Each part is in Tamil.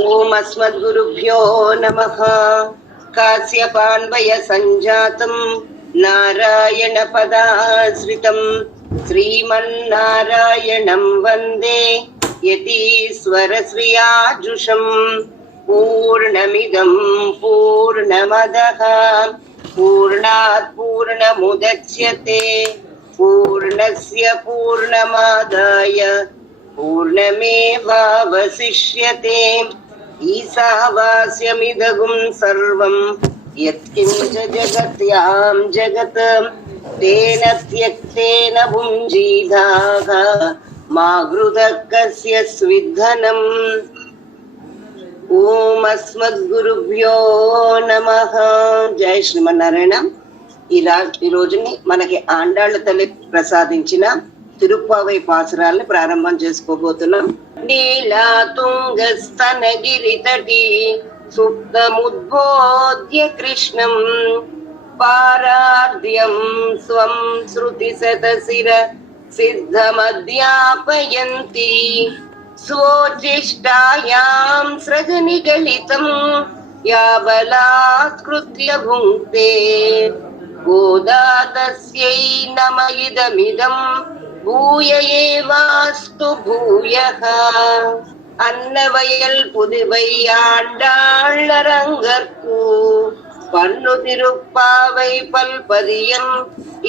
ஓம் அஸ்மத்குருப்யோ நமः. காஸ்யபான்வய சஞ்சாதம் நாராயண பதாஸ்ரிதம் ஸ்ரீமன்னாராயணம் வந்தே யதீஸ்வரஸ்ரீயாஜுஷம். பூர்ணமிதம் பூர்ணமதः பூர்ணாத் பூர்ணமுதச்யதே பூர்ணஸ்ய பூர்ணமாதாய பூர்ணமேவாவசிஷ்யதே. ஈசாவாஸ்யமிதகும் சர்வம் யத்கிஞ்ச ஜகத்யாம் ஜகத் தேன த்யக்தேன புஞ்சீதாக மா க்ருதः கஸ்ய ஸ்வித்தனம். ஓம் அஸ்மத்குருభ్యో நமః. జై శ్రీమన్నారాయణ. ఈ రోజుని మనకి ఆండాళ్ళ తల్లి ప్రసాదించిన తిరుప్పావై పాసురాల్ని ప్రారంభం చేసుకోబోతున్నాం. నీలా తుంగస్తనగిరి తటి సుప్తముద్బోధ్య కృష్ణం పారార్ధ్యం స్వం శృతి శతశిర సిద్ధమధ్యాపయంతి స్వోచిష్టాయాం సృజనిగళితం యాబలాత్కృత్య భుంక్తే గోదా తస్యై నమ ఇదమిదం பூய ஏவாஸ்து பூயக. அன்னவயல் புதுவை ஆண்டாளரங்கற்கு பண்ணு திருப்பாவை பல்பதியம்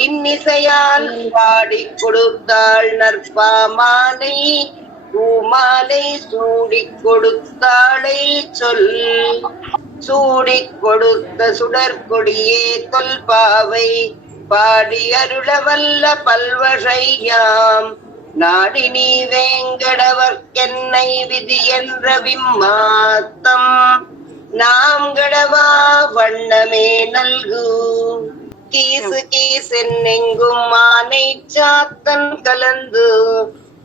இன்னிசையால் பாடி கொடுத்தாள் நற்பாமாலை பூமாலை சூடிக் கொடுத்தாளை சொல். சூடிக் கொடுத்த சுடற்கொடியே தொல்பாவை பாடி அருளவல்ல பல்வகையாம் நாடி நீ வேங்கடவர்க்கென்னை விதி என்ற விம்மாத்தம் நாம் கடவா வண்ணமே நல்கு. கீசு கீசென்னெங்கும் மானை சாத்தன் கலந்து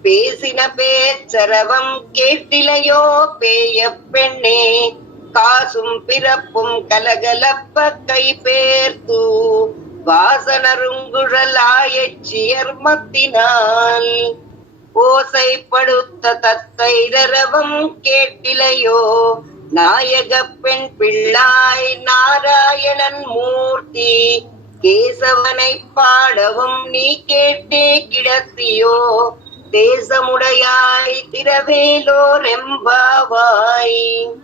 பேசின பேச்சரவம் கேட்டிலையோ பேய பெண்ணே. காசும் பிறப்பும் கலகலப்ப கை பேர்த்து வாசனருங்குழலாயச்சியர்மத்தினால் ஓசைப்படுத்த தத்தைரவம் கேட்டிலையோ. நாயக பெண் பிள்ளாய் நாராயணன் மூர்த்தி கேசவனை பாடவும் நீ கேட்டே கிடத்தியோ. தேசமுடையாய் திரவேலோர் எம்பாவாய்.